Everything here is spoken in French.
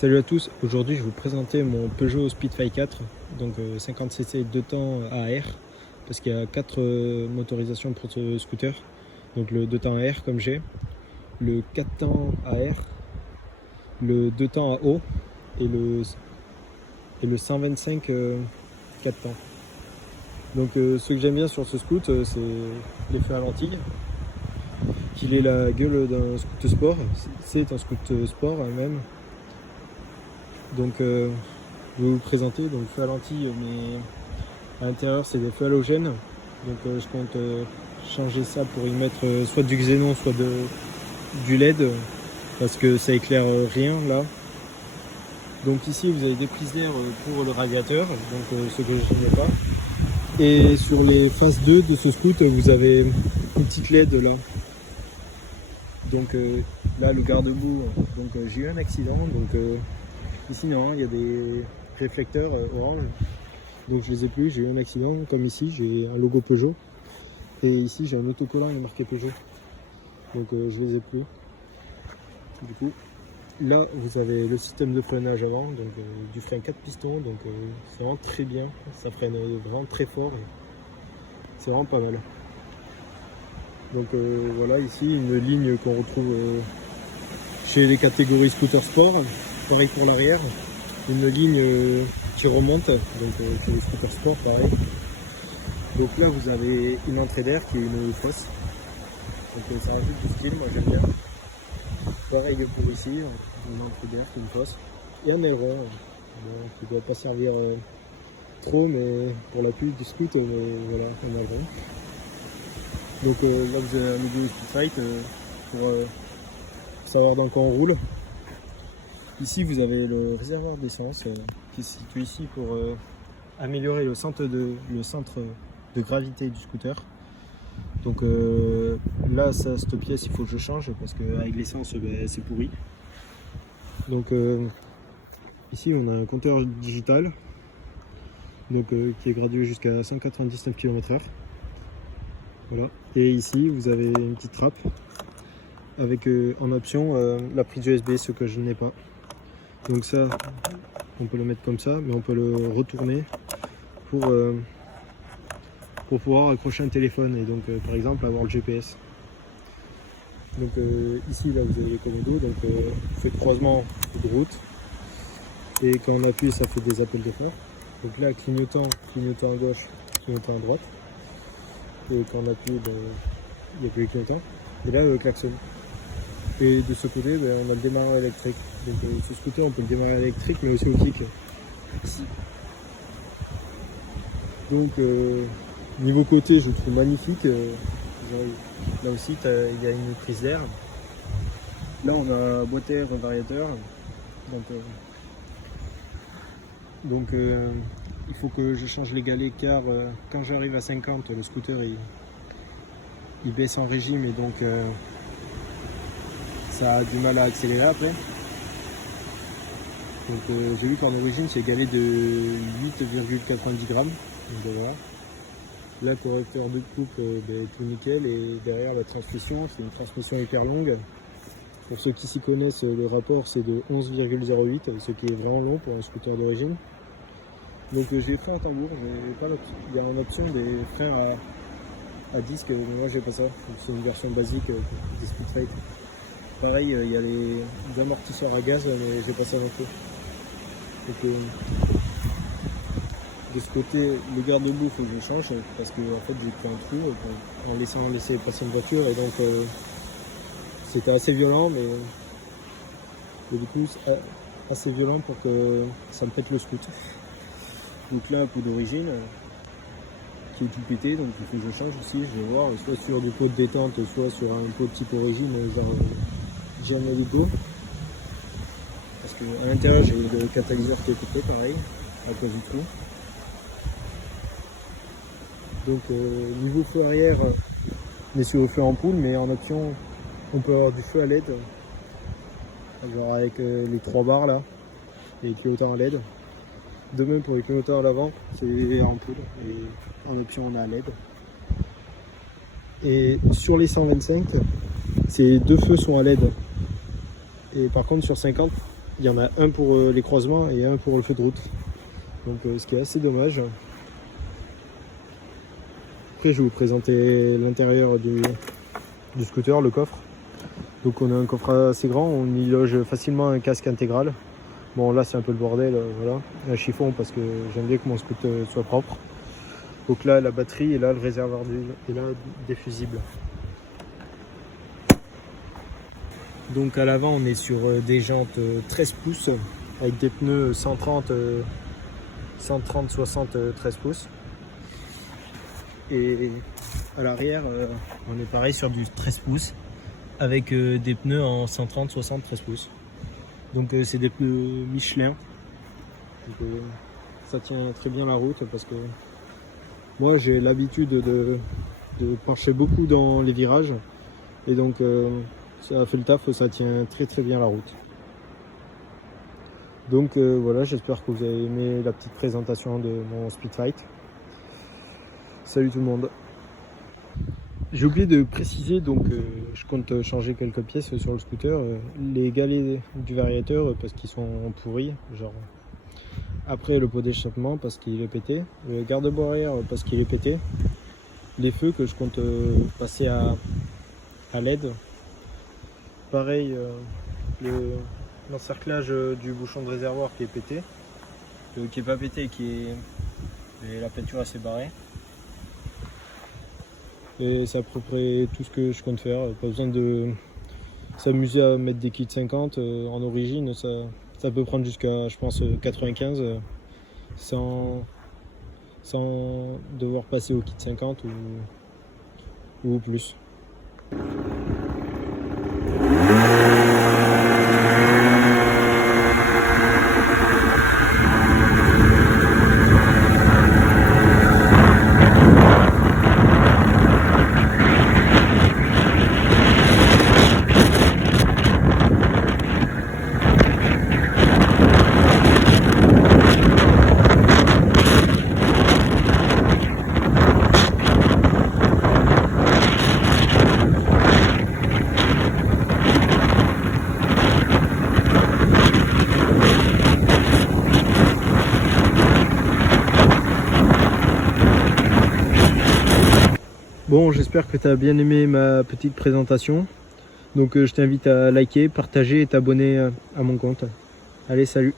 Salut à tous, aujourd'hui je vais vous présenter mon Peugeot Speedfly 4, donc 50cc 2 temps AR, parce qu'il y a 4 motorisations pour ce scooter. Donc le 2 temps AR comme j'ai, le 4 temps AR, le 2 temps à eau et le 125 4 temps. Donc ce que j'aime bien sur ce scooter, c'est l'effet à lentilles, qu'il ait la gueule d'un scooter sport, c'est un scooter sport même. Donc je vais vous présenter donc feu à lentilles, mais à l'intérieur c'est des feux halogènes. Donc je compte changer ça pour y mettre soit du xénon soit du LED, parce que ça éclaire rien là. Donc ici vous avez des prises d'air pour le radiateur, donc ce que je n'ai pas. Et sur les faces 2 de ce scoot vous avez une petite LED là. Donc là le garde-boue, donc j'ai eu un accident, donc ici non, il y a des réflecteurs orange, donc je les ai plus, j'ai eu un accident, comme ici j'ai un logo Peugeot, et ici j'ai un autocollant, il est marqué Peugeot, donc je les ai plus. Du coup, là vous avez le système de freinage avant, donc du frein 4 pistons, donc c'est vraiment très bien, ça freine vraiment très fort, c'est vraiment pas mal. Donc voilà, ici une ligne qu'on retrouve chez les catégories scooter sport. Pareil pour l'arrière, une ligne qui remonte, donc pour les scooters sport pareil. Donc là vous avez une entrée d'air qui est une fosse, donc ça rajoute du style, moi j'aime bien. Pareil pour ici, une entrée d'air qui est une fosse, et un aileron, bon, qui ne doit pas servir trop, mais pour l'appui du scoot, voilà, un aileron. Donc là vous avez un nouveau Speedfly pour savoir dans quoi on roule. Ici vous avez le réservoir d'essence qui se situe ici pour améliorer le centre de gravité du scooter. Donc là cette pièce il faut que je change parce qu'avec l'essence c'est pourri. Donc ici on a un compteur digital, donc, qui est gradué jusqu'à 199 km/h. Voilà. Et ici vous avez une petite trappe avec en option la prise USB, ce que je n'ai pas. Donc ça, on peut le mettre comme ça, mais on peut le retourner pour pouvoir accrocher un téléphone et donc par exemple avoir le GPS. Donc ici là vous avez les commandos, donc on fait croisement de route, et quand on appuie ça fait des appels de phare. Donc là clignotant à gauche, clignotant à droite, et quand on appuie il n'y a plus les clignotants, et là le klaxon. Et de ce côté on a le démarreur électrique. Donc ce scooter on peut le démarrer électrique mais aussi au kick ici. Donc niveau côté je le trouve magnifique. Là aussi il y a une prise d'air. Là on a boîte air variateur. Donc il faut que je change les galets car quand j'arrive à 50 le scooter il baisse en régime et donc ça a du mal à accélérer après. Donc j'ai vu qu'en origine c'est galet de 8,90 grammes. Donc voilà. Là correcteur de coupe tout nickel, et derrière la transmission, c'est une transmission hyper longue. Pour ceux qui s'y connaissent, le rapport c'est de 11,08, ce qui est vraiment long pour un scooter d'origine. Donc j'ai frein en tambour, il y a en option des freins à disque, mais moi j'ai pas ça, c'est une version basique des Speedfly. Pareil, il y a les amortisseurs à gaz, mais j'ai pas ça non plus. Donc, de ce côté, le garde-boue, il faut que je change parce que en fait j'ai pris un trou en laissant passer une voiture, et donc c'était assez violent, mais du coup assez violent pour que ça me pète le scoot. Donc là un pot d'origine qui est tout pété, donc il faut que je change aussi, je vais voir, soit sur du pot de détente, soit sur un pot de type origine, genre Gianolico, parce qu'à l'intérieur j'ai le catalyseur qui est coupé pareil à cause du trou. Donc niveau feu arrière on est sur le feu en ampoule, mais en option on peut avoir du feu à LED, genre avec les 3 barres là, et les clignotants à LED. De même pour les clignotants à l'avant, c'est en ampoule, et en option on a à LED. Et sur les 125, ces 2 feux sont à LED. Et par contre sur 50, il y en a un pour les croisements et un pour le feu de route. Donc ce qui est assez dommage. Après je vais vous présenter l'intérieur du scooter, le coffre. Donc on a un coffre assez grand, on y loge facilement un casque intégral. Bon là c'est un peu le bordel, voilà. Un chiffon parce que j'aime bien que mon scooter soit propre. Donc là la batterie et là le réservoir d'huile et là des fusibles. Donc à l'avant on est sur des jantes 13 pouces avec des pneus 130 60 13 pouces. Et à l'arrière on est pareil sur du 13 pouces avec des pneus en 130 60 13 pouces. Donc c'est des pneus Michelin. Donc, ça tient très bien la route parce que moi j'ai l'habitude de pencher beaucoup dans les virages et donc ça a fait le taf, ça tient très très bien la route. Donc voilà, j'espère que vous avez aimé la petite présentation de mon Speedfight. Salut tout le monde. J'ai oublié de préciser, donc je compte changer quelques pièces sur le scooter. Les galets du variateur parce qu'ils sont pourris, genre après le pot d'échappement parce qu'il est pété, le garde-boue arrière parce qu'il est pété, les feux que je compte passer à LED. Pareil, l'encerclage du bouchon de réservoir qui est pété, qui est pas pété, et la peinture s'est barrée. Et c'est à peu près tout ce que je compte faire. Pas besoin de s'amuser à mettre des kits 50 en origine, ça peut prendre jusqu'à je pense 95 sans devoir passer au kit 50 ou plus. Bon, j'espère que tu as bien aimé ma petite présentation. Donc je t'invite à liker, partager et t'abonner à mon compte. Allez, salut!